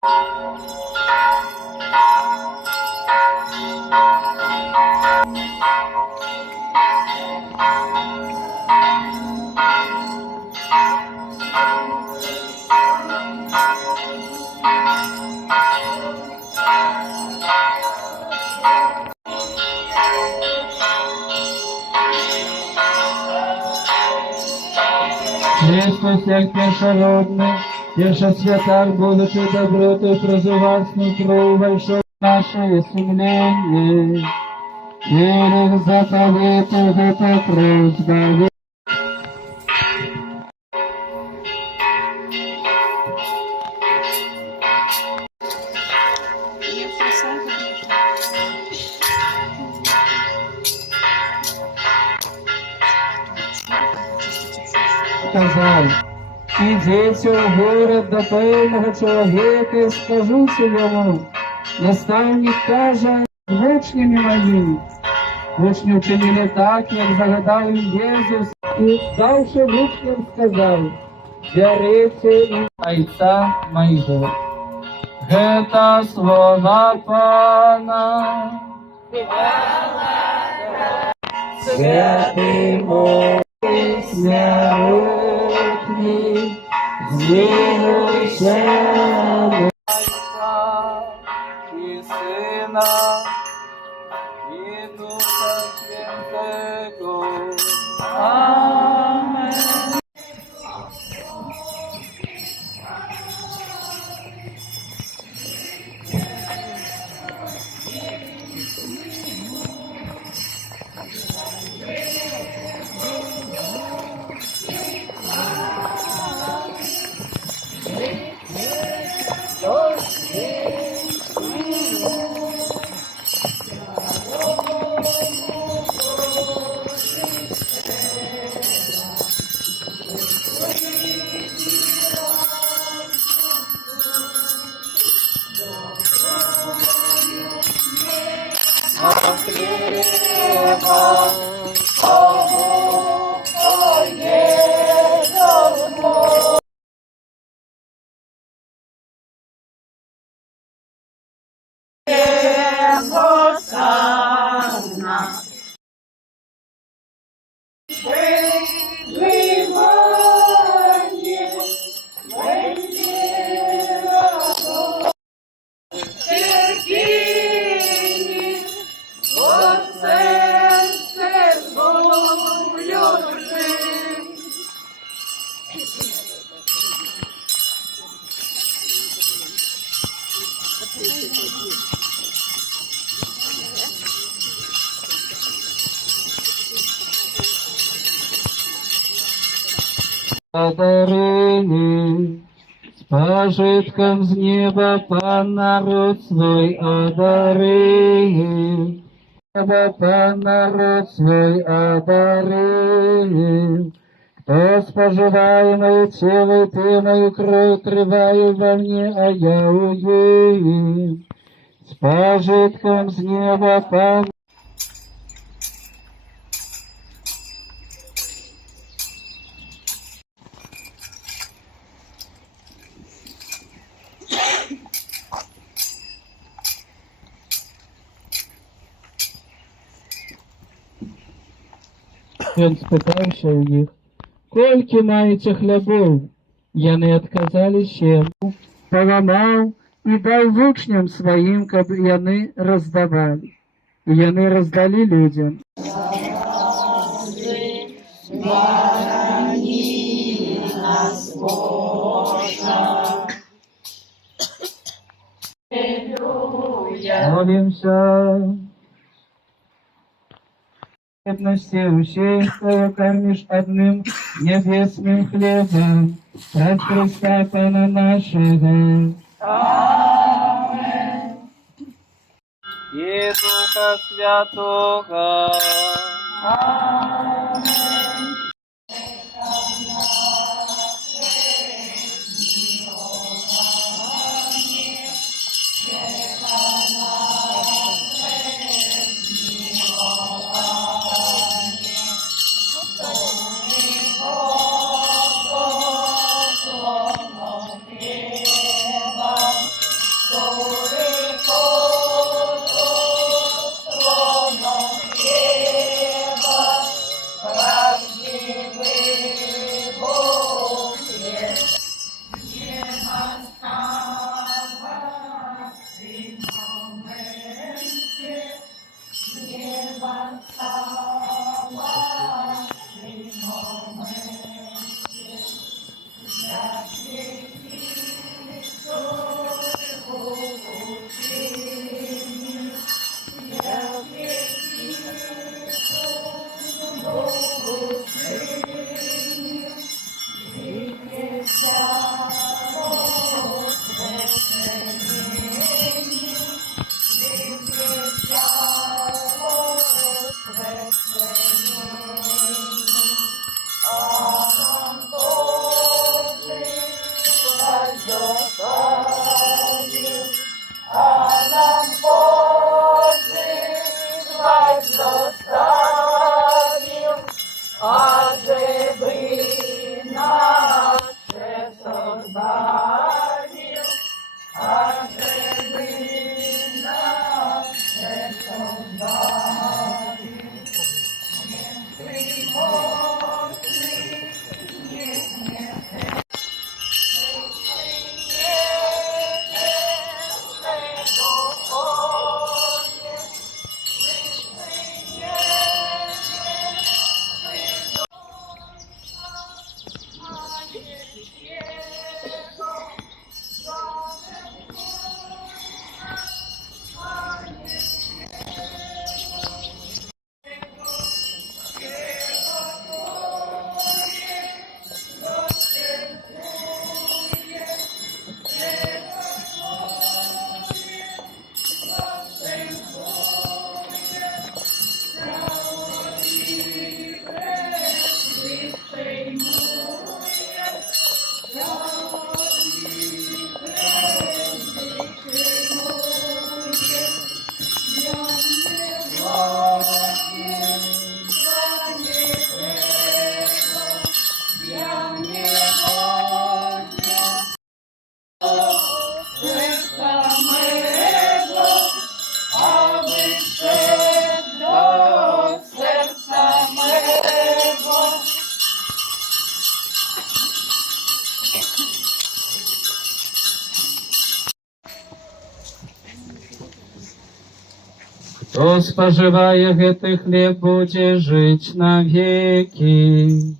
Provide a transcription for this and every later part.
Христос, як першородний, святар, будучи добротою прозывацну, войшов в наше сумление. Верих заповету, это прозбавление. Сказав: «Ідіть у город до певного чоловіка і скажіть йому, наставник каже учнями моїми». Учні вчинили так, як загадав їм Єсус, і давши учням сказав: «Берите Отця моєго». Гета слова Пана. Святий мой, смертний, змилуйся і Сина, і Духа Святого. Амен. Одарили с пожитком с неба Пан народ свой одарил. Неба Пан народ свой одарил. Кто споживает мое тело, и ты мою кровь, криваю во мне, а я уем. С пожитком с неба Пан. Він спитався у них: «Кольки маєте хлябов?» Яны отказали ще. Поламав і дав учням своїм, каб яны роздавали. І яны роздали людям. Молимся. Все усеянство кормишь одним небесным хлебом, от Христа Пана нашего. Амен. И Духа Святого. Амен. Хто споживає гэты хлеб, будзе жыць навеки.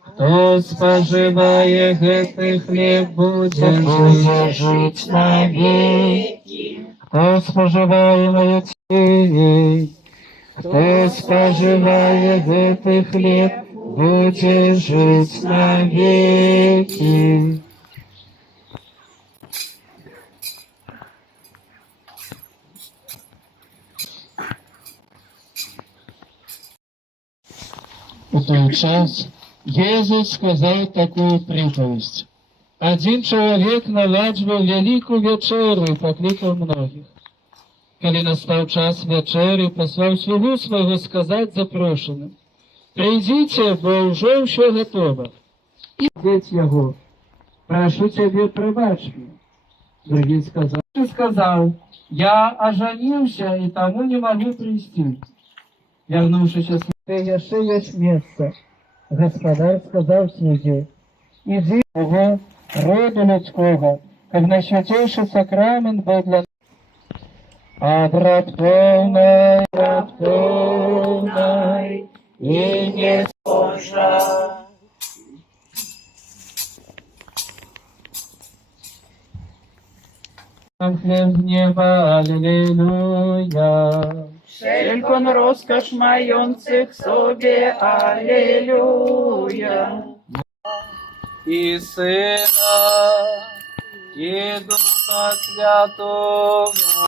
Хто споживає гэты хлеб, будзе жыць навеки. Хто споживає моє тіло, хто споживає гэты хлеб, будзе жыць навеки. У той час Езус сказал такую приповесть. Один человек наладжваў вялікую вечеру и покликал многих. Калі настал час вечери, послал слугу своего сказать запрошенным: «Придите, бо уже все готово». И деть его: «Прошу тебе, пробачь мне». Другой сказал: «Я оженился и тому не могу прийти». Вернувшись, еще есть место. Господар сказал слуге: «Иди его роду людского, как наисвятейший сакрамент был для нас. А брат полной, и не схожа». Хлеб неба, аллилуйя. Wszelką rozkosz mających sobie, Alleluja. И Сына, и Духа Святого.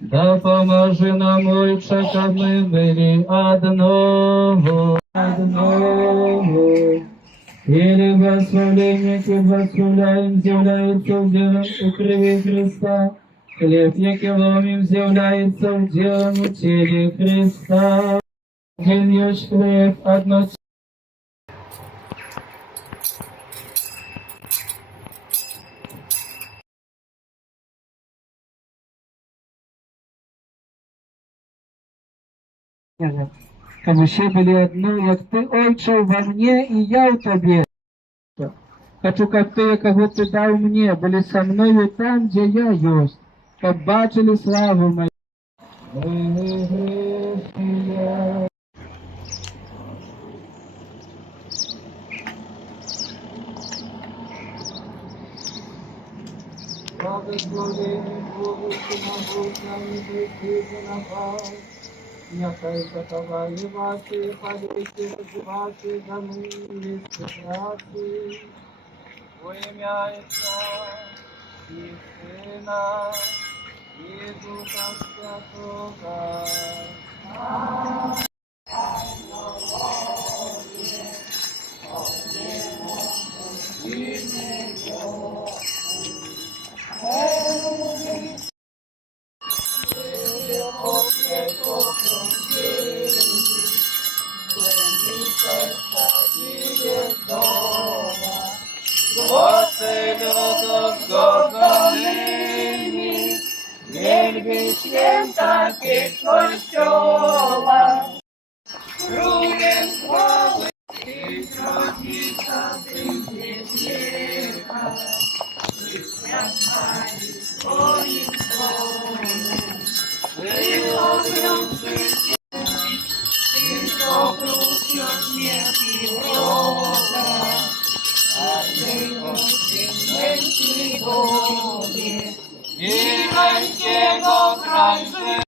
Да поможи нам, Отче, чтоб мы были одного. Или благословение, яке благословляем, з'является уделом у крови Христа. Хлеб, який ломим, з'является уделом у теле Христа. Один есть хлеб, одно Каб усе были одно, як ты, Отче, во мне, и я в тебе. Хочу, как ты, кого ты дал мне, были со мною там, где я есть, как бачили славу мою. Благословение Богу, всемогутному, действительно пал. Нехай заховає ваші, ходите ваші доми і праці. Во ім'я Отця і Сина і Духа Святого. Господи, Господи, 7 таких костьола. Кругом хвали, ти родиться, ти віка, ти свята своїм словом. Ти обручишся, ти обручишся смерть і рода, а ти Божий Боже, Іванського край